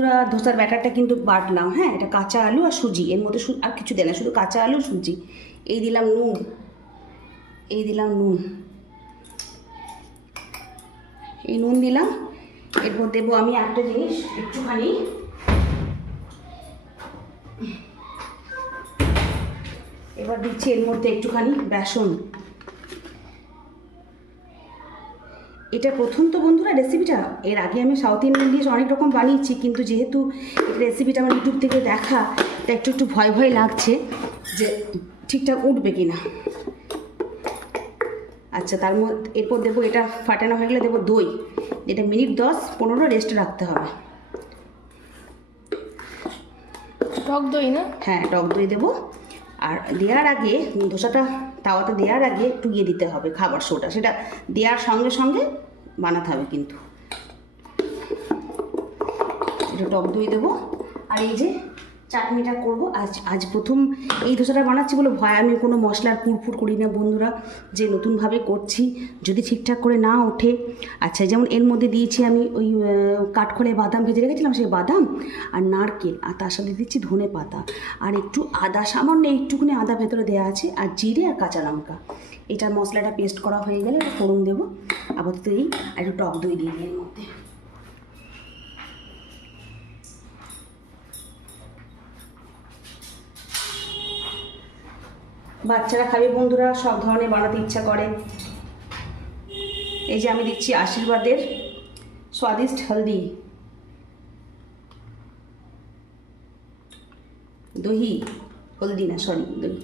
বন্ধুরা ধোসার ব্যাটারটা কিন্তু বাটলাম। হ্যাঁ, এটা কাঁচা আলু আর সুজি, এর মধ্যে আর কিছু দেয় না, শুধু কাঁচা আলু সুজি। এই দিলাম নুন, এই নুন দিলাম। এরপর দেবো আমি একটা জিনিস, একটুখানি এবার দিচ্ছি এর মধ্যে একটুখানি বেসন। এটা প্রথম তো বন্ধুরা রেসিপিটা, এর আগে আমি সাউথ ইন্ডিয়ান ডিশ অনেক রকম বানিয়েছি, কিন্তু যেহেতু রেসিপিটা আমার ইউটিউব থেকে দেখা, তা একটু ভয় ভয় লাগছে যে ঠিকঠাক উঠবে কি না। আচ্ছা, তার মধ্যে এরপর দেবো, এটা ফাটানো হয়ে গেলে দেবো দই, এটা মিনিট 10-15 রেস্টে রাখতে হবে। টক দই না? হ্যাঁ, টক দই দেবো। আর দেওয়ার আগে, ধোসাটা তাওয়াতে দেওয়ার আগে একটু ইয়ে দিতে হবে, খাবার সোডা, সেটা দেওয়ার সঙ্গে সঙ্গে বানাতে হবে কিন্তু। একটু টক দই দেবো। আর এই যে চাটনিটা করবো আজ প্রথম এই ধোসাটা বানাচ্ছি বলে ভয়, আমি কোনো মশলার পুরপুর করি না বন্ধুরা, যে নতুনভাবে করছি, যদি ঠিকঠাক করে না ওঠে। আচ্ছা, যেমন এর মধ্যে দিয়েছি আমি ওই কাঠখোলায় বাদাম ভেজে রেখেছিলাম, সেই বাদাম আর নারকেল, আর তার সাথে দিচ্ছি ধনে পাতা আর একটু আদা, সামান্য একটুখানি আদা ভেতরে দেওয়া আছে, আর জিরে আর কাঁচা লঙ্কা। এটা মশলাটা পেস্ট করা হয়ে গেলে এটা ফোড়ন দেবো। আপাতত এই একটু টক দই দিয়ে দিই এর মধ্যে। বাচ্চারা খাবে বন্ধুরা, সব ধরনের বানাতে ইচ্ছা করে। এই যে আমি দিচ্ছি আশীর্বাদের স্বাদিষ্ট হলদি, দহি, হলদি না সরি, দহি।